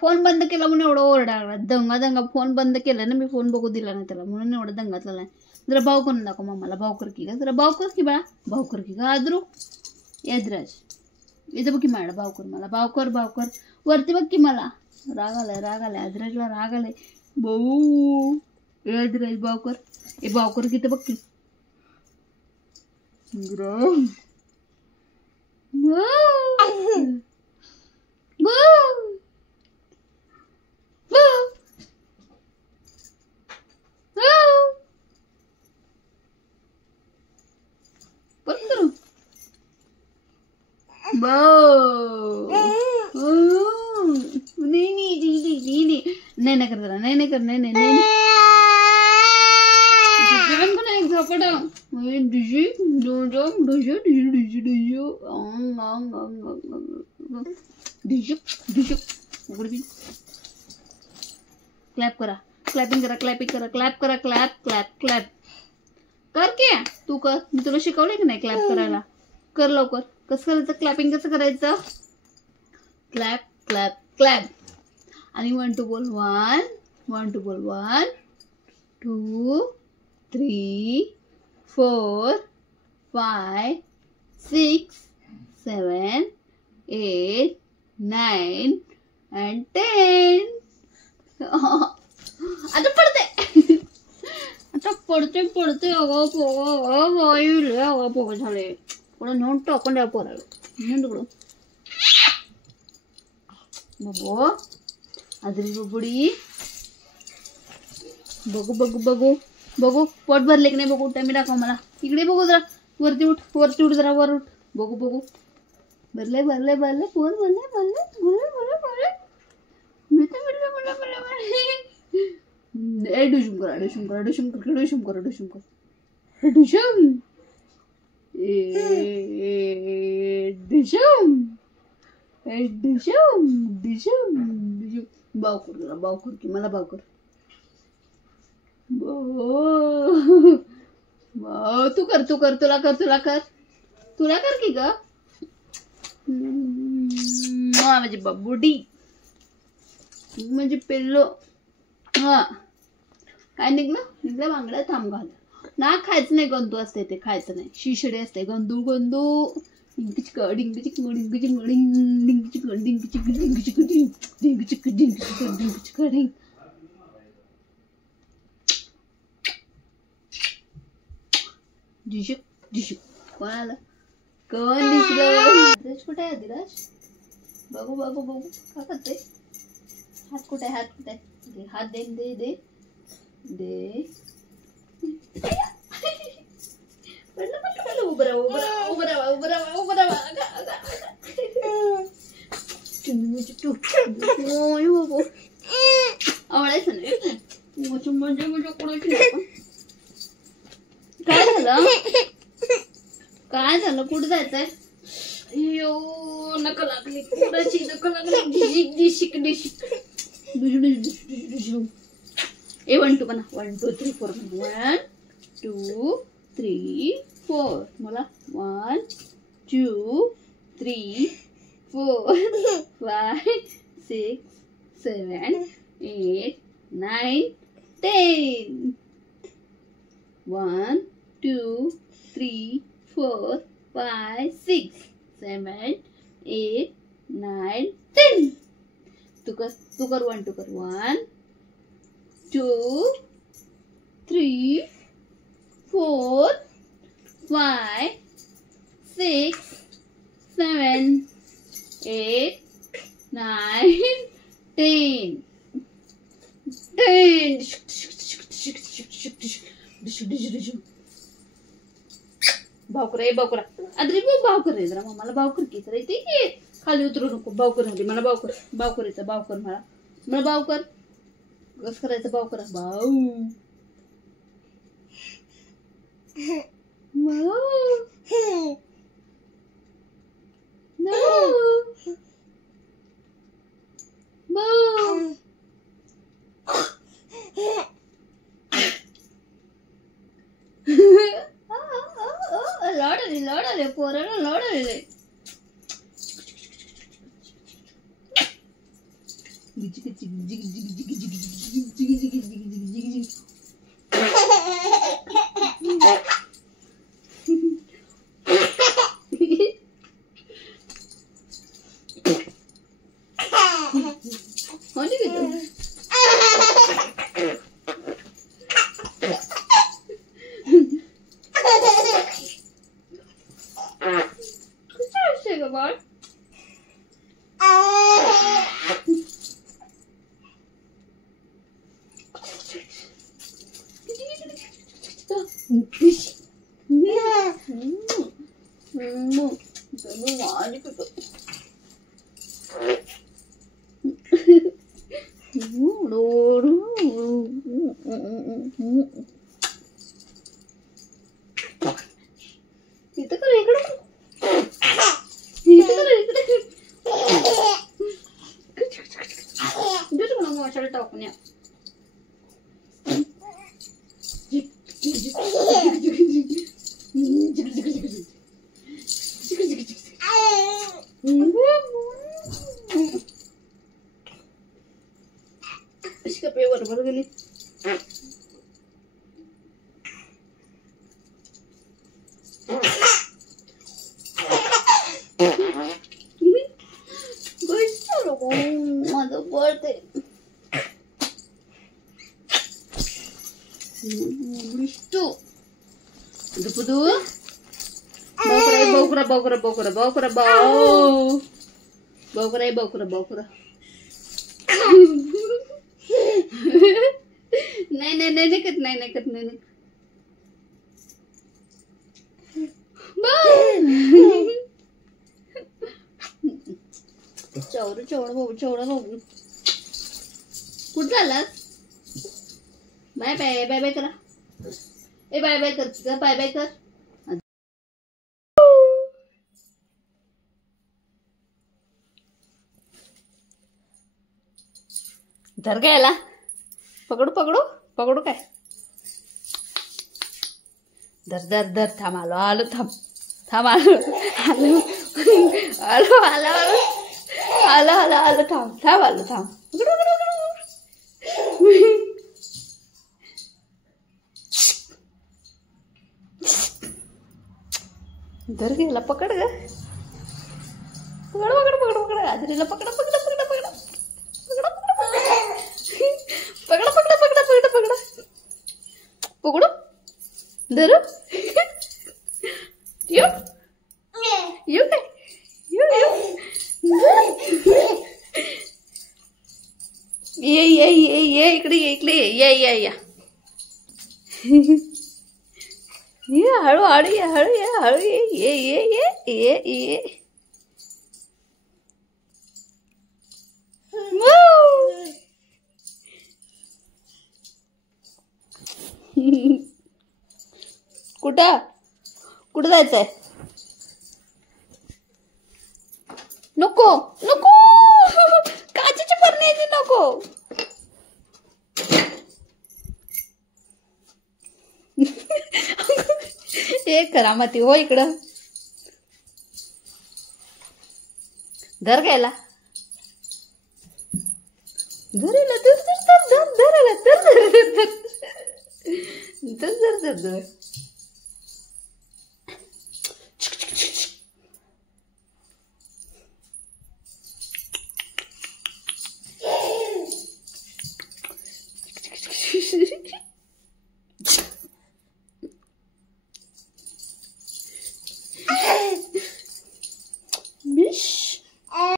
Phone बंद केला म्हणून एवढं ओरडायला दंगा दंगा फोन बंद केला ना मी फोन बघू दिला नाही त्याला म्हणून एवढं दंगातला नाही जरा भाऊ करून दाखव मम्माला भाऊ कर की का जरा भाऊ कर की बाळा भाऊ कर की का आदरू यद्राज इथं बघ की मॅडम भाऊ कर मला भाऊ कर वरती बघ की मला राग आलाय आदराजला राग आलाय भाऊ यद्राज भाऊ कर ए भाऊ कर की तर बघ की नहीं कर रहा नहीं कर नहीं जेवण कोण एक झोपडा डिजी डोजम डोजो डिजी डिजी डिजी डिजी उघडी क्लॅप करा क्लॅपिंग करा क्लॅप कर क्या तू कर मी तुला शिकवलंय की नाही क्लॅप करायला कर लवकर कसं करायचं क्लॅपिंग कसं करायचं क्लॅप आणि 1 2 बोल 1 2 3 4 5 6 7 8 9 and 10 आता पडते अगं झाले पुढे नेऊन टाकून द्या पोराला बघू आदरी बबुडी बघू पोट भरले की नाही बघू टाइम दाखव मला इकडे बघू जरा वरती उठ जरा वर उठ बघू भरले पोट भरले ए डुशुम करा बाव कर की मला बाव कर तू कर तुला कर की ग माझी बाबुडी म्हणजे पिल्लो हा काय निघलं बांगड्या थांब घाल ना खायचं नाही गंदू असते ते खायचं नाही शिशडे असते गंदू कोण आलं कोण दिसलं कुठे आहे अधिराज बघू का करते हात कुठे हात दे आवडायचं नाही काय झालं कुठं जायचंय नका लागली कुणाची नका लागली डिशिक ए 1 2 म्हणा 1 2 3 4 1 2 3 4 मला 1 2 3 4 5 6 7 8 9 10 1 2 3 4 5 6 7 8 9 10 तू कर 1 2 कर 1 2 3 4 5 6 7 8 9 10 भावकर अरे भावकर रे जरा मला भावकर की तर येते की खाली उतरू नको भावकर झाली मला भावकर मला भावकर कस करायचं भावकर भाऊ लढले पोराला लढले इसका पेपर भर गली माझं बर्थडे Listo. Dupudu. Baukura. नहीं नेकत चौड़ बाबू कुठं झालास बाय करा ए बाय कर बाय कर धर घ्यायला पकडू काय धर थांब आलो थांब आलो थांब धर घ्यायला पकड आदरीला पकड पकडू धरू येऊ काय ये इकडे ये हळू ये कुठं जायचंय नको काचेची बरणी आहे ती नको हे करामती हो इकडं धर घ्यायला धर